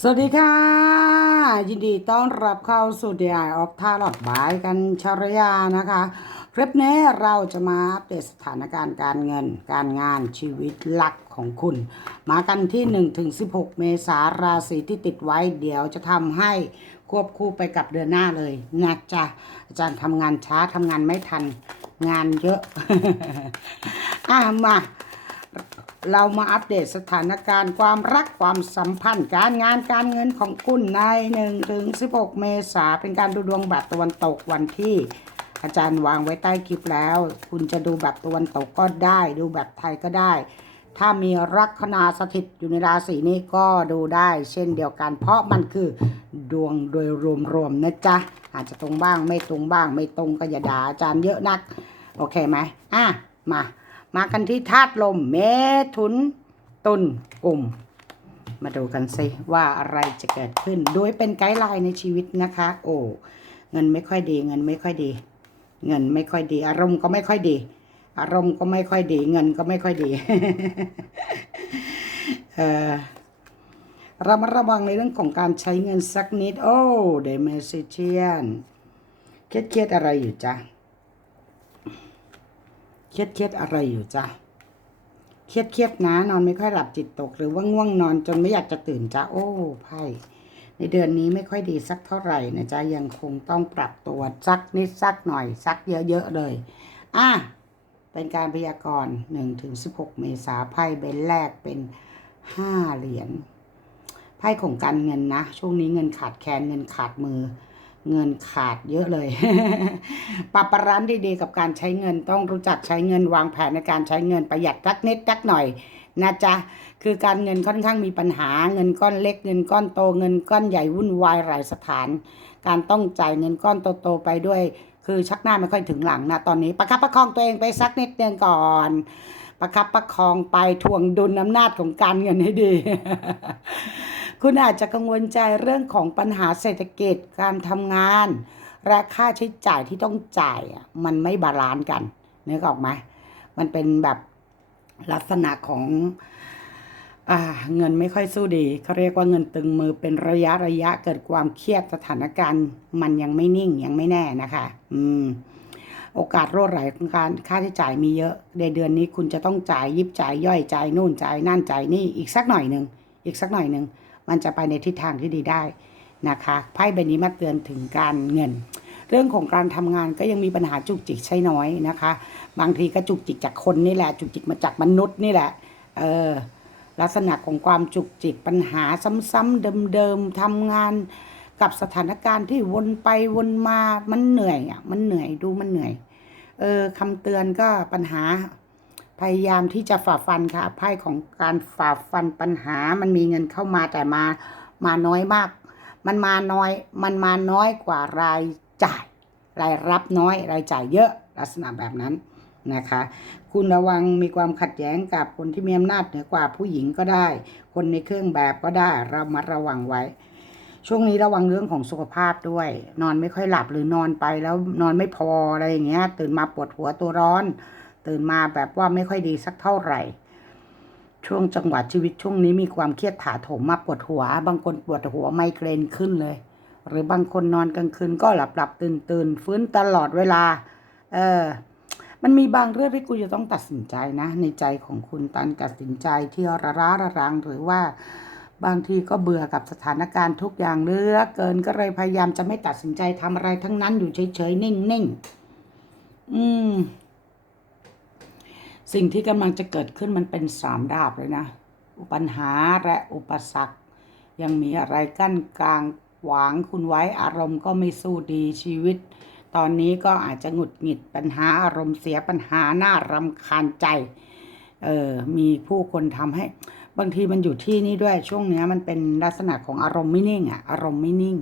สวัสดีค่ะ ยินดีต้อนรับเข้าสู่ DI of t a r o t บายกันชรยานะคะ คลิปนี้เราจะมาอัปเดตสถานการณ์การเงิน การงานชีวิตหลักของคุณ มากันที่1ถึง16 เมษาราศีที่ติดไว้ เดี๋ยวจะทำให้ควบคู่ไปกับเดือนหน้าเลยนะจ๊ะอาจารย์ทำงานช้าทำงานไม่ทันงานเยอะ อะมา เรามาอัปเดตสถานการณ์ความรักความสัมพันธ์ การงานการเงินของคุณใน1ถึง16 เมษาเป็นการดูดวงแบบตะวันตกวันที่ อาจารย์วางไว้ใต้คลิปแล้ว คุณจะดูแบบตะวันตกก็ได้ ดูแบบไทยก็ได้ ถ้ามีลัคนาสถิตอยู่ในราศีนี้ก็ดูได้ เช่นเดียวกัน เพราะมันคือดวงโดยรวมๆนะจ๊ะอาจจะตรงบ้างไม่ตรงบ้างไม่ตรงก็อย่าด่าอาจารย์เยอะนัก โอเคไหมอะมา มากันที่ธาตุลมเมถุนตุลกลุ่ม มาดูกันสิว่าอะไรจะเกิดขึ้น โดยเป็นไกด์ไลน์ในชีวิตนะคะ โอ้เงินไม่ค่อยดี เงินไม่ค่อยดี เงินไม่ค่อยดี อารมณ์ก็ไม่ค่อยดี อารมณ์ก็ไม่ค่อยดี เงินก็ไม่ค่อยดีเออระมัดระวังในเรื่องของการใช้เงินสักนิด โอ้เดเมซิเชียนเครียดๆอะไรอยู่จ๊ะ เครียดเครียดอะไรอยู่จ้ะเครียดเครียดนะ นอนไม่ค่อยหลับจิตตก หรือว่าง่วงนอนจนไม่อยากจะตื่นจ้ะโอ้ไพ่ในเดือนนี้ไม่ค่อยดีสักเท่าไหร่นะจ๊ะยังคงต้องปรับตัวสักนิดสักหน่อยสักเยอะๆเลย อะเป็นการพยากรณ์หนึ่งถึงสิบหกเมษาไพ่เบนแรกเป็นห้าเหรียญไพ่ของการเงินนะ ช่วงนี้เงินขาดแคลนเงินขาดมือ เงินขาดเยอะเลย ปรับประร้านดีๆกับการใช้เงินต้องรู้จักใช้เงินวางแผนในการใช้เงินประหยัดสักนิดสักหน่อยนะจ๊ะ คือการเงินค่อนข้างมีปัญหาเงินก้อนเล็กเงินก้อนโตเงินก้อนใหญ่วุ่นวายหลายสถาน การต้องจ่ายเงินก้อนโตๆไปด้วย คือชักหน้าไม่ค่อยถึงหลังนะตอนนี้ประคับประคองตัวเองไปสักนิดเดียวก่อนประคับประคองไปทวงดุลอำนาจของการเงินให้ดี คุณอาจจะกังวลใจเรื่องของปัญหาเศรษฐกิจการทำงานและค่าใช้จ่ายที่ต้องจ่ายมันไม่บาลานซ์กันนึกออกไหมมันเป็นแบบลักษณะของอเงินไม่ค่อยสู้ดีเขาเรียกว่าเงินตึงมือเป็นระยะระยะเกิดความเครียดสถานการณ์ มันยังไม่นิ่งยังไม่แน่นะคะ อืม โอกาสรั่วไหลของการค่าใช้จ่ายมีเยอะ ในเดือนนี้คุณจะต้องจ่ายยิบจ่ายย่อยจ่ายนู่นจ่ายนั่นจ่ายนี่อีกสักหน่อยหนึ่งอีกสักหน่อยหนึ่ง มันจะไปในทิศทางที่ดีได้นะคะไพ่ใบนี้มาเตือนถึงการเงิน เรื่องของการทำงานก็ยังมีปัญหาจุกจิกใช่น้อยนะคะ บางทีก็จุกจิกจากคนนี่แหละ จุกจิกมาจากมนุษย์นี่แหละเออลักษณะของความจุกจิกปัญหาซ้ำๆเดิมๆทำงานกับสถานการณ์ที่วนไปวนมามันเหนื่อยอะมันเหนื่อยดูมันเหนื่อย เออคำเตือนก็ปัญหา พยายามที่จะฝ่าฟันค่ะไพ่ของการฝ่าฟันปัญหา มันมีเงินเข้ามาแต่มามาน้อยมาก มันมาน้อย มันมาน้อยกว่ารายจ่าย รายรับน้อยรายจ่ายเยอะลักษณะแบบนั้นนะคะ คุณระวังมีความขัดแย้งกับคนที่มีอำนาจเหนือกว่าผู้หญิงก็ได้ คนในเครื่องแบบก็ได้เรามาระวังไว้ ช่วงนี้ระวังเรื่องของสุขภาพด้วย นอนไม่ค่อยหลับหรือนอนไปแล้วนอนไม่พออะไรอย่างเงี้ยตื่นมาปวดหัวตัวร้อน ตื่นมาแบบว่าไม่ค่อยดีสักเท่าไหร่ ช่วงจังหวะชีวิตช่วงนี้มีความเครียดถาโถมมาปวดหัว บางคนปวดหัวไมเกรนขึ้นเลย หรือบางคนนอนกลางคืนก็หลับหลับตื่นตื่นฟื้นตลอดเวลา เออ มันมีบางเรื่องที่คุณจะต้องตัดสินใจนะ ในใจของคุณตันตัดสินใจที่ระร้าระรังหรือว่าบางทีก็เบื่อกับสถานการณ์ทุกอย่างเลือเกินก็เลยพยายามจะไม่ตัดสินใจทำอะไรทั้งนั้นอยู่เฉยๆนิ่งๆ อืม สิ่งที่กำลังจะเกิดขึ้นมันเป็นสามดาบเลยนะปัญหาและอุปสรรค ยังมีอะไรกั้นกลางขวางคุณไว้อารมณ์ก็ไม่สู้ดีชีวิต ตอนนี้ก็อาจจะหงุดหงิดปัญหาอารมณ์เสียปัญหาหน้ารำคาญใจเออมีผู้คนทำให้ บางทีมันอยู่ที่นี่ด้วยช่วงเนี้ยมันเป็นลักษณะของอารมณ์ไม่นิ่งอะอารมณ์ไม่นิ่ง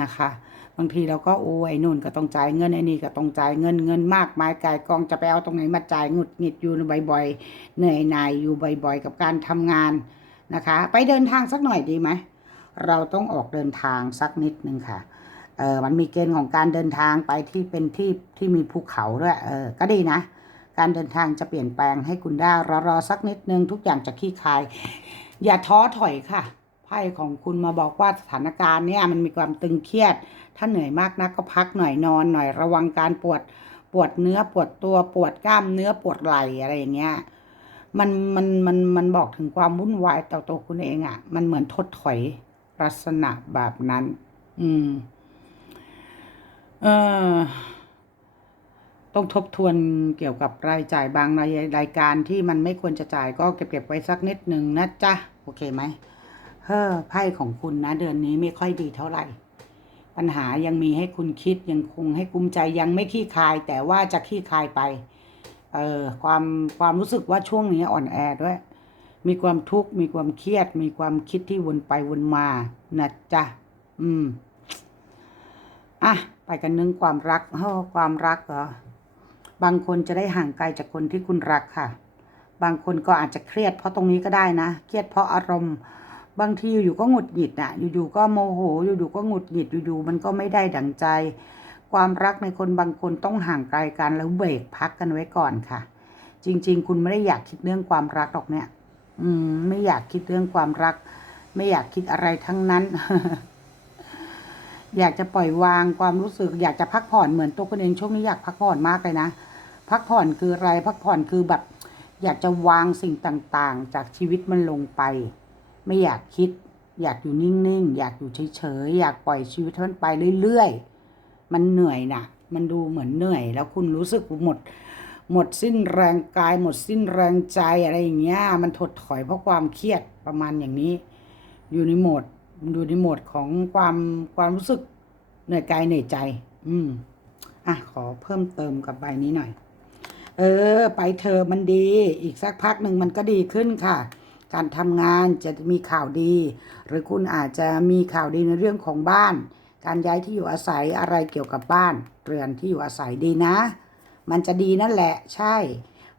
นะคะบางทีเราก็โอ้ยนู่นก็ต้องจ่ายเงินไอ้นี่ก็ต้องจ่ายเงินเงินมากมายกายกองจะไปเอาตรงไหนมาจ่ายหงุดหงิดอยู่บ่อยๆเหนื่อยหน่ายอยู่บ่อยๆ กับการทำงานนะคะ ไปเดินทางสักหน่อยดีไหมเราต้องออกเดินทางสักนิดนึงค่ะเออมันมีเกณฑ์ของการเดินทางไปที่เป็นที่ที่มีภูเขาด้วยเออก็ดีนะ การเดินทางจะเปลี่ยนแปลงให้คุณได้รอรอสักนิดนึงทุกอย่างจะคลี่คลาย อย่าท้อถอยค่ะ พ่พ่ของคุณมาบอกว่าสถานการณ์เนี่ยมันมีความตึงเครียด ถ้าเหนื่อยมากนักก็พักหน่อยนอนหน่อยระวังการปวดปวดเนื้อปวดตัวปวดกล้ามเนื้อปวดไหล่อะไรอย่างเงี้ยมันมันมันมันบอกถึงความวุ่นวายต่อตัวคุณเองอะ่ะ มันเหมือนทดถอยลักษณะแบบนั้น อืม เออต้องทบทวนเกี่ยวกับรายจ่ายบางรายรายการที่มันไม่ควรจะจ่ายก็เก็บเก็บไว้สักนิดหนึ่งนะจ๊ะ โอเคไหม เฮ้อไพ่ของคุณนะ เดือนนี้ไม่ค่อยดีเท่าไหร่ ปัญหายังมีให้คุณคิดยังคงให้กุมใจยังไม่ขี้คาย แต่ว่าจะขี้คายไปเออความความรู้สึกว่าช่วงนี้อ่อนแอด้วย มีความทุกข์มีความเครียด มีความคิดที่วนไปวนมานะจ๊ะอืมอะไปกันเรื่องความรักเฮ้อความรักเหรอบางคนจะได้ห่างไกลจากคนที่คุณรักค่ะ บางคนก็อาจจะเครียดเพราะตรงนี้ก็ได้นะ เครียดเพราะอารมณ์ บางทีอยู่ก็หงุดหงิดน่ะ อยู่ๆก็โมโห อยู่ๆก็หงุดหงิด อยู่ๆมันก็ไม่ได้ดั่งใจ ความรักในคนบางคนต้องห่างไกลกันแล้วเบรกพักกันไว้ก่อนค่ะ จริง ๆ คุณไม่ได้อยากคิดเรื่องความรักหรอกเนี่ย อืม ไม่อยากคิดเรื่องความรัก ไม่อยากคิดอะไรทั้งนั้น อยากจะปล่อยวางความรู้สึก อยากจะพักผ่อนเหมือนตัวคุณเองช่วงนี้อยากพักผ่อนมากเลยนะ พักผ่อนคืออะไร พักผ่อนคือแบบ อยากจะวางสิ่งต่างๆ จากชีวิตมันลงไป ไม่อยากคิด อยากอยู่นิ่งๆ อยากอยู่เฉยๆ อยากปล่อยชีวิตมันไปเรื่อยๆ มันเหนื่อยนะมันดูเหมือนเหนื่อย แล้วคุณรู้สึกหมด หมดสิ้นแรงกาย หมดสิ้นแรงใจอะไรอย่างเงี้ย มันถดถอยเพราะความเครียดประมาณอย่างนี้ อยู่ในโหมดอยู่ในโหมดของความความรู้สึกเหนื่อยกายเหนื่อยใจ อืม อะ ขอเพิ่มเติมกับใบนี้หน่อย เออ ไปเธอมันดี อีกสักพักหนึ่งมันก็ดีขึ้นค่ะ การทำงานจะมีข่าวดี หรือคุณอาจจะมีข่าวดีในเรื่องของบ้าน การย้ายที่อยู่อาศัยอะไรเกี่ยวกับบ้าน เรือนที่อยู่อาศัยดีนะ มันจะดีนั่นแหละใช่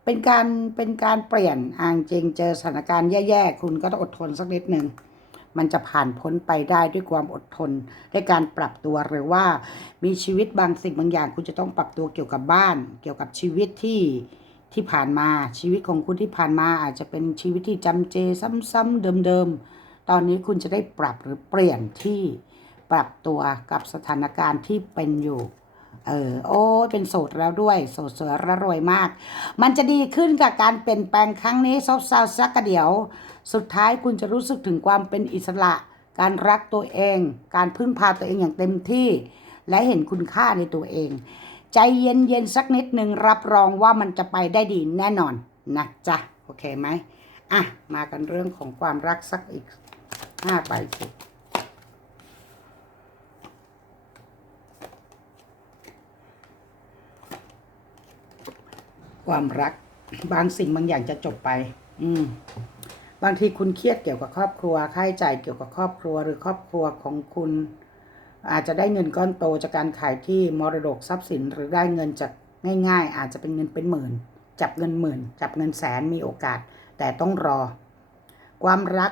เป็นการเป็นการเปลี่ยนอ่างจริงเจอสถานการณ์แย่ๆคุณก็ต้องอดทนสักนิดหนึ่งมันจะผ่านพ้นไปได้ด้วยความอดทนด้วยการปรับตัวหรือว่ามีชีวิตบางสิ่งบางอย่าง คุณจะต้องปรับตัวเกี่ยวกับบ้าน เกี่ยวกับชีวิตที่ ที่ผ่านมาชีวิตของคุณที่ผ่านมาอาจจะเป็นชีวิตที่จำเจซ้ำๆเดิมๆ ตอนนี้คุณจะได้ปรับหรือเปลี่ยนที่ปรับตัวกับสถานการณ์ที่เป็นอยู่ เออโอ้เป็นโสดแล้วด้วย โสดสวยระรวยมาก มันจะดีขึ้นกับการเปลี่ยนแปลงครั้งนี้ซบเซาสักกระเดี๋ยว สุดท้ายคุณจะรู้สึกถึงความเป็นอิสระ การรักตัวเอง การพึ่งพาตัวเองอย่างเต็มที่ และเห็นคุณค่าในตัวเอง ใจเย็นเย็นๆสักนิดหนึ่งรับรองว่ามันจะไปได้ดีแน่นอนนะจ๊ะโอเคไหมอะมากันเรื่องของความรักสักอีกห้าใบสิความรักบางสิ่งบางอย่างจะจบไป อืม บางทีคุณเครียดเกี่ยวกับครอบครัว ค่าใช้จ่ายเกี่ยวกับครอบครัว หรือครอบครัวของคุณ อาจจะได้เงินก้อนโตจากการขายที่มรดกทรัพย์สินหรือได้เงินจากง่าย ๆ อาจจะเป็นเงินเป็นหมื่น จับเงินหมื่น จับเงินแสนมีโอกาส แต่ต้องรอ ความรัก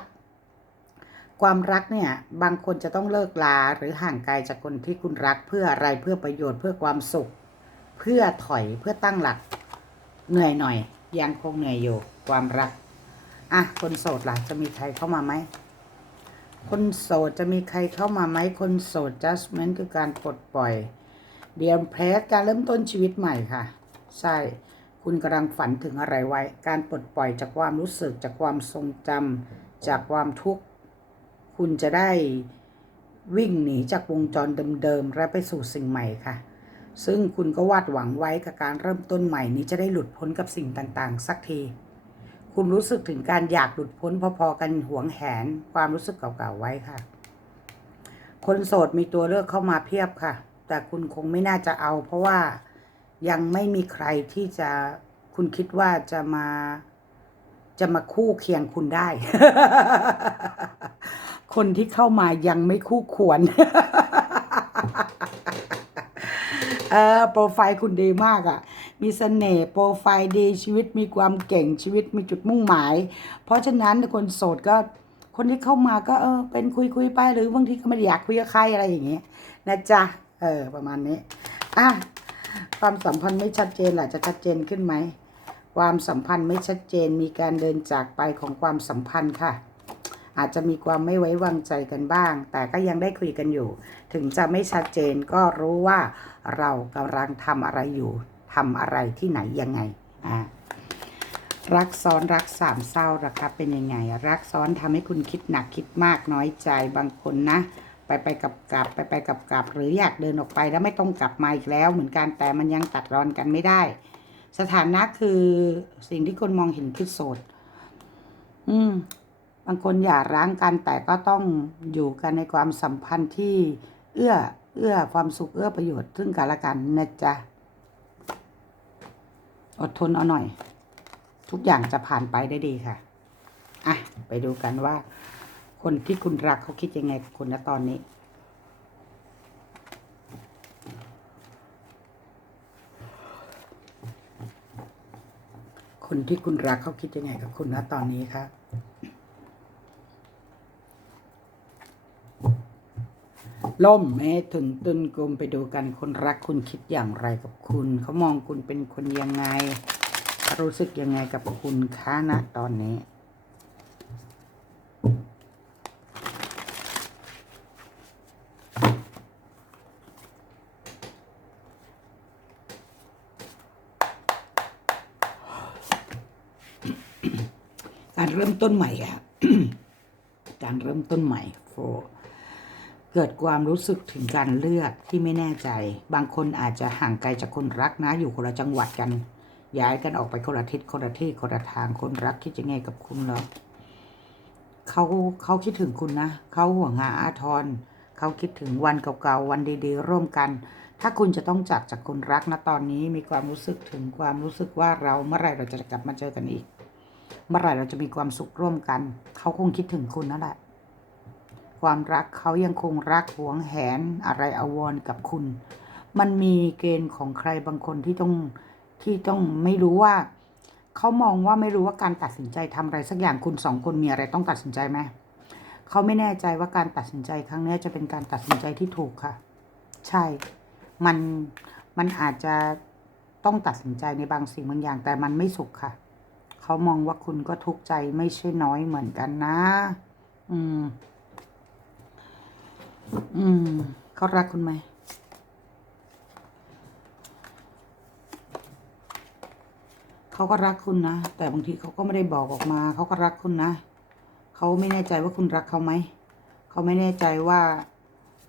ความรักเนี่ยบางคนจะต้องเลิกลาหรือห่างไกลจากคนที่คุณรักเพื่ออะไรเพื่อประโยชน์เพื่อความสุข เพื่อถอยเพื่อตั้งหลัก เหนื่อยหน่อย ยังคงเหนื่อยอยู่ ความรักอะคนโสดล่ะจะมีใครเข้ามาไหม คนโสดจะมีใครเข้ามาไหมคนโสด judgment คือการปลดปล่อย เดียมเพลสการเริ่มต้นชีวิตใหม่ค่ะ ใช่ คุณกำลังฝันถึงอะไรไว้ การปลดปล่อยจากความรู้สึกจากความทรงจำจากความทุกข์ คุณจะได้วิ่งหนีจากวงจรเดิมๆและไปสู่สิ่งใหม่ค่ะ ซึ่งคุณก็วาดหวังไว้กับการเริ่มต้นใหม่นี้จะได้หลุดพ้นกับสิ่งต่างๆ สักที คุณรู้สึกถึงการอยากหลุดพ้นพอๆกันหวงแหนความรู้สึกเก่าๆไว้ค่ะ คนโสดมีตัวเลือกเข้ามาเพียบค่ะ แต่คุณคงไม่น่าจะเอา เพราะว่ายังไม่มีใครที่จะคุณคิดว่าจะมาจะมาคู่เคียงคุณได้ คนที่เข้ามายังไม่คู่ควร เออโปรไฟล์คุณดีมากอะ่ะ มีเสน่ห์โปรไฟล์ดีชีวิตมีความเก่งชีวิตมีจุดมุ่งหมาย เพราะฉะนั้นคนโสดก็คนที่เข้ามาก็เออเป็นคุยคุยไปหรือบางทีก็ไม่อยากคุยกับใครอะไรอย่างเงี้ยนะจ๊ะเออประมาณนี้อะความสัมพันธ์ไม่ชัดเจนหล่ะจะชัดเจนขึ้นไหมความสัมพันธ์ไม่ชัดเจนมีการเดินจากไปของความสัมพันธ์ค่ะ อาจจะมีความไม่ไว้วางใจกันบ้าง แต่ก็ยังได้คุยกันอยู่ ถึงจะไม่ชัดเจนก็รู้ว่าเรากำลังทำอะไรอยู่ ทำอะไรที่ไหนยังไงอ่ารักซ้อนรักสามเศร้าระครับเป็นยังไง รักซ้อนทำให้คุณคิดหนักคิดมากน้อยใจบางคนนะ ไปไปกับกลับไปไปกับกลับ หรืออยากเดินออกไปแล้วไม่ต้องกลับมาอีกแล้ว เหมือนกันแต่มันยังตัดรอนกันไม่ได้ สถานะคือสิ่งที่คนมองเห็นคือโสด อืม บางคนอย่าร้างกันแต่ก็ต้องอยู่กันในความสัมพันธ์ที่ เอื้อ เอื้อความสุขเอื้อประโยชน์ซึ่งกันและกันนะจ๊ะ อดทนเอาหน่อย ทุกอย่างจะผ่านไปได้ดีค่ะ อะ ไปดูกันว่า คนที่คุณรักเขาคิดยังไงกับคุณณตอนนี้ คนที่คุณรักเขาคิดยังไงกับคุณณตอนนี้ครั ล่มเมถึงตุนกลมไปดูกันคนรักคุณคิดอย่างไรกับคุณ เขามองคุณเป็นคนยังไง รู้สึกยังไงกับคุณคะณตอนนี้การเริ่มต้นใหม่อะการเริ่มต้นใหม่โฟ เกิดความรู้สึกถึงการเลือกที่ไม่แน่ใจ บางคนอาจจะห่างไกลจากคนรักนะ อยู่คนละจังหวัดกัน ย้ายกันออกไปคนละทิศคนละที่คนละทาง คนรักคิดยังไงกับคุณเหรอเขาเขาคิดถึงคุณนะ เขาห่วงหาอาทร เขาคิดถึงวันเก่าๆ วันดีๆ ร่วมกัน ถ้าคุณจะต้องจากจากคนรักนะตอนนี้มีความรู้สึกถึงความรู้สึกว่าเราเมื่อไหรเราจะกลับมาเจอกันอีก เมื่อไหร่เราจะมีความสุขร่วมกัน เขาคงคิดถึงคุณนั่นแหละ ความรักเขายังคงรักหวงแหนอะไรอาวรกับคุณ มันมีเกณฑ์ของใครบางคนที่ต้องที่ต้องไม่รู้ว่า เขามองว่าไม่รู้ว่าการตัดสินใจทำอะไรสักอย่างคุณสองคนมีอะไรต้องตัดสินใจไหมเขาไม่แน่ใจว่าการตัดสินใจครั้งนี้จะเป็นการตัดสินใจที่ถูกค่ะ ใช่ มันมันอาจจะต้องตัดสินใจในบางสิ่งบางอย่าง แต่มันไม่สุขค่ะ เขามองว่าคุณก็ทุกข์ใจไม่ใช่น้อยเหมือนกันนะ อืม อืมเขารักคุณไหม เขาก็รักคุณนะ แต่บางทีเขาก็ไม่ได้บอกออกมา เขาก็รักคุณนะ เขาไม่แน่ใจว่าคุณรักเขาไหม เขาไม่แน่ใจว่า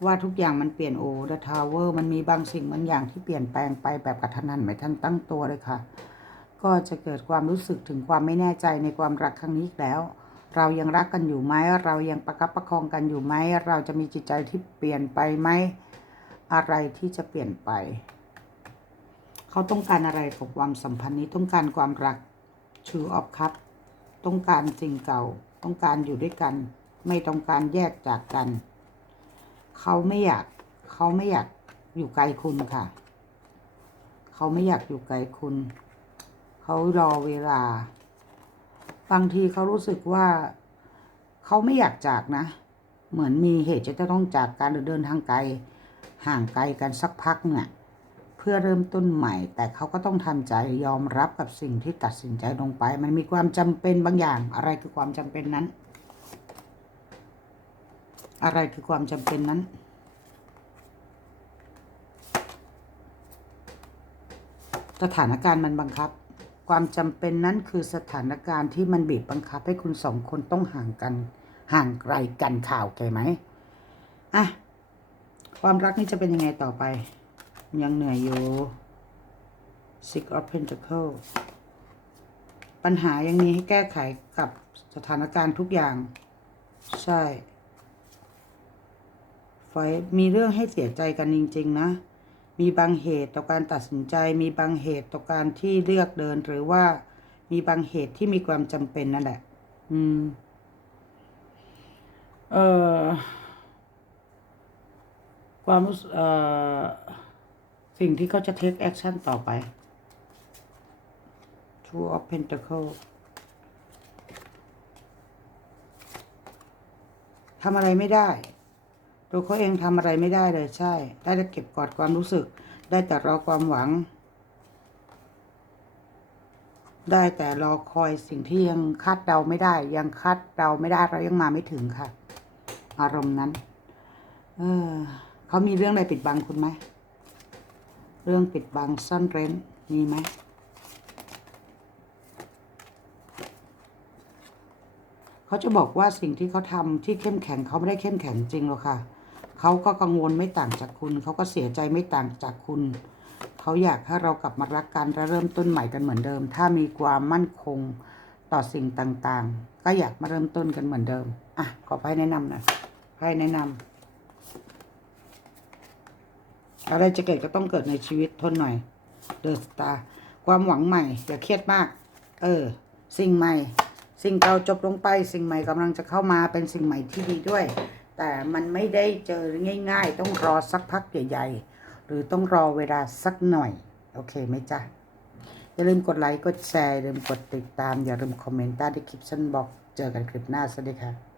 ว่าทุกอย่างมันเปลี่ยนโอ้เดอะทาวเวอร์มันมีบางสิ่งบางอย่างที่เปลี่ยนแปลงไปแบบกระทันหันไม่ทันตั้งตัวเลยค่ะ ก็จะเกิดความรู้สึกถึงความไม่แน่ใจในความรักครั้งนี้อีกแล้ว เรายังรักกันอยู่ไหม เรายังประคับประคองกันอยู่ไหม เราจะมีจิตใจที่เปลี่ยนไปไหม อะไรที่จะเปลี่ยนไป เขาต้องการอะไรกับความสัมพันธ์นี้ ต้องการความรัก True of Cup ต้องการสิ่งเก่า ต้องการอยู่ด้วยกัน ไม่ต้องการแยกจากกัน เขาไม่อยาก เขาไม่อยากอยู่ไกลคุณค่ะ เขาไม่อยากอยู่ไกลคุณ เขารอเวลา บางทีเขารู้สึกว่าเขาไม่อยากจากนะ เหมือนมีเหตุจะต้องจากกันหรือเดินทางไกล ห่างไกลกันสักพักเนี่ยเพื่อเริ่มต้นใหม่ แต่เขาก็ต้องทำใจยอมรับกับสิ่งที่ตัดสินใจลงไป มันมีความจำเป็นบางอย่าง อะไรคือความจำเป็นนั้น อะไรคือความจำเป็นนั้นสถานการณ์มันบังคับ ความจำเป็นนั้นคือสถานการณ์ที่มันบีบบังคับให้คุณสองคนต้องห่างกัน ห่างไกลกันข่าวแกไหมอะความรักนี่จะเป็นยังไงต่อไป ยังเหนื่อยอยู่ Six of pentacles ปัญหายังมีให้แก้ไขกับสถานการณ์ทุกอย่าง ใช่ไฟมีเรื่องให้เสียใจกันจริง ๆ นะ มีบางเหตุต่อการตัดสินใจ มีบางเหตุต่อการที่เลือกเดิน หรือว่ามีบางเหตุที่มีความจำเป็นนั่นแหละ อืม เอ่อ ความรู้สึกเอ่อ สิ่งที่เขาจะ take action ต่อไป Two of Pentacle ทำอะไรไม่ได้ ตัวเขาเองทำอะไรไม่ได้เลยใช่ ได้แต่เก็บกอดความรู้สึก ได้แต่รอความหวัง ได้แต่รอคอยสิ่งที่ยังคาดเดาไม่ได้ ยังคาดเดาไม่ได้เรายังมาไม่ถึงค่ะ อารมณ์นั้น เออเขามีเรื่องอะไรปิดบังคุณไหมเรื่องปิดบังซ่อนเร้นมีไหมเขาจะบอกว่าสิ่งที่เขาทำที่เข้มแข็งเขาไม่ได้เข้มแข็งจริงหรอกค่ะ เขาก็กังวลไม่ต่างจากคุณ เขาก็เสียใจไม่ต่างจากคุณ เขาอยากให้เรากลับมารักกันและเริ่มต้นใหม่กันเหมือนเดิม ถ้ามีความมั่นคงต่อสิ่งต่างๆ ก็อยากมาเริ่มต้นกันเหมือนเดิม อะ ขอไพ่แนะนำน่อยไพ่แนะนำอะไรจะเกิดก็ต้องเกิดในชีวิตทนหน่อยเดอะสตาร์ความหวังใหม่ อย่าเครียดมาก เออ สิ่งใหม่ สิ่งเก่าจบลงไป สิ่งใหม่กำลังจะเข้ามาเป็นสิ่งใหม่ที่ดีด้วย แต่มันไม่ได้เจอง่าย ๆ ต้องรอสักพักใหญ่ๆ หรือต้องรอเวลาสักหน่อย โอเคไหมจ๊ะ อย่าลืมกดไลค์ กดแชร์ อย่าลืมกดติดตาม อย่าลืมคอมเมนต์ใต้คลิปฉันบอก เจอกันคลิปหน้า สวัสดีค่ะ